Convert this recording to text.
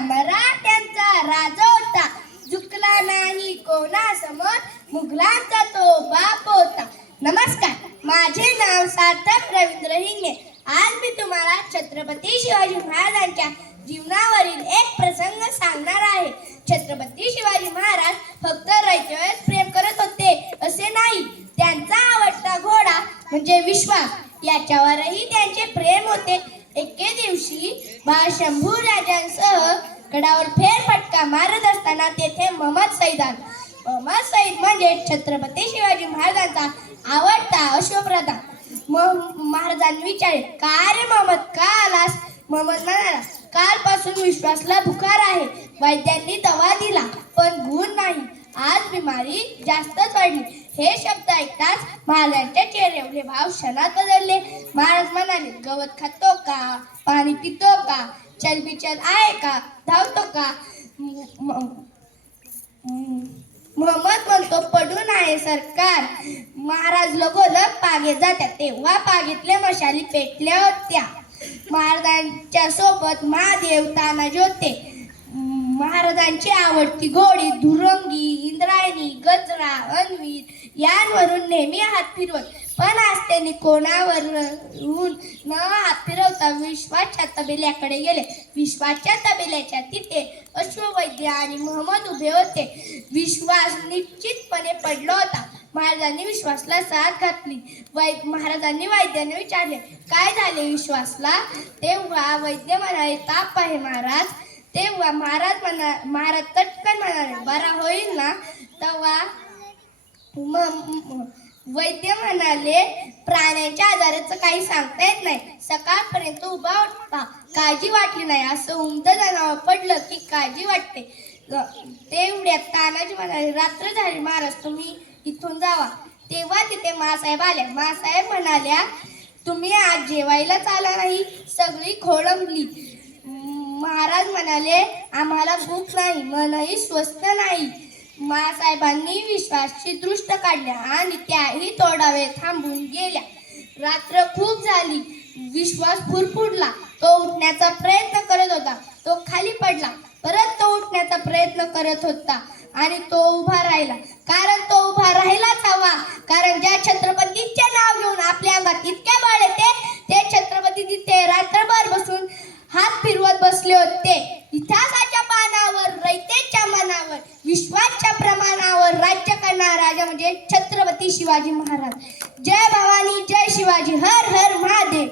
मराठ्यांचा राजा होता झुकला नाही कोणासमोर मुघलांचा तो बाप होता. नमस्कार माझे नाव सार्थक रवींद्र हिंगे. आज मी तुम्हाला छत्रपती शिवाजी महाराजांच्या जीवनावरील एक प्रसंग सांगणार आहे. छत्रपती शिवाजी महाराज फक्त रयतेवर प्रेम करत होते असे नाही. त्यांचा आवडता घोडा म्हणजे विश्वास. याच्यावरही त्यांचे प्रेम होते. एके दिवशी महाशंभू राजांसह गडावर फेरफटका मारत असताना तेथे मोहम्मद सैदान. आला सईद म्हणजे छत्रपती शिवाजी महाराजांचा आवडता अश्वप्रधान. महाराजांनी विचारले का रे महमद का आलास? महमद म्हणाला कालपासून विश्वासला बुखार आहे. वैद्यांनी दवा दिला पण गुण नाही. आज बिमारी जास्तच वाढली हे शब्द ऐकताच महाराजांच्या चेहऱ्यावले भाव क्षणात बदलले. महाराज म्हणाले गवत खातो का? पाणी पितो का? चलबिचल आहे का? धावतो का? मोहम्मद म्हणतो पडून आहे सरकार. महाराज लगोलग पागे जातात. तेव्हा पागेतल्या मशाली पेटल्या होत्या. महाराजांच्या सोबत महादेव तानाजी होते महाराजांची आवडती घोडी धुरंगी इंद्रायणी गजरा अनवीर यांवरून नेहमी हात फिरवत. पण आज त्यांनी कोणावरून न हात फिरवता विश्वाच्या तबेल्याकडे गेले. विश्वाच्या तबेल्याच्या तिथे अश्ववैद्य आणि महमद उभे होते. विश्वास निश्चितपणे पडला होता. महाराजांनी विश्वासला साथ घातली. वै महाराजांनी वैद्याने विचारले काय झाले विश्वासला? तेव्हा वैद्य म्हणाले ताप आहे महाराज. तेव्हा महाराज म्हणा महाराज तटकन म्हणाले बरा होईल ना? तेव्हा वैद्य म्हणाले प्राण्याच्या आजाराचं काही सांगता येत नाही. सकाळपर्यंत उभा होता. काळजी वाटली नाही. असं उमद जनावर पडलं की काळजी वाटते. तेवढ्यात तानाजी म्हणाले रात्र झाली महाराज तुम्ही इथून जावा. तेव्हा तिथे मासाहेब आल्या मासाहेब म्हणाल्या तुम्ही आज जेवायला चाला नाही. सगळी खोळंबली महाराज म्हणाले आम्हाला भूक नाही. मनही स्वस्थ नाही. मासाहेबांनी विश्वासची दृष्ट काढल्या आणि त्याही थोडा वेळ थांबून गेल्या. रात्र खूप झाली. विश्वास फुरफुरला. तो उठण्याचा प्रयत्न करत होता. तो खाली पडला. परत तो उठण्याचा प्रयत्न करत होता आणि तो उभा राहिला. कारण तो उभा राहिलाच हवा. कारण ज्या छत्रपतीचे नाव घेऊन आपल्या अंगात इतके बळ येते ते छत्रपती तिथे रात्रभर बसून हात फिरवत बसले होते. इतिहासाच्या पानावर रयतेच्या मनावर विश्वास म्हणजे छत्रपती शिवाजी महाराज. जय भवानी जय शिवाजी. हर हर महादेव.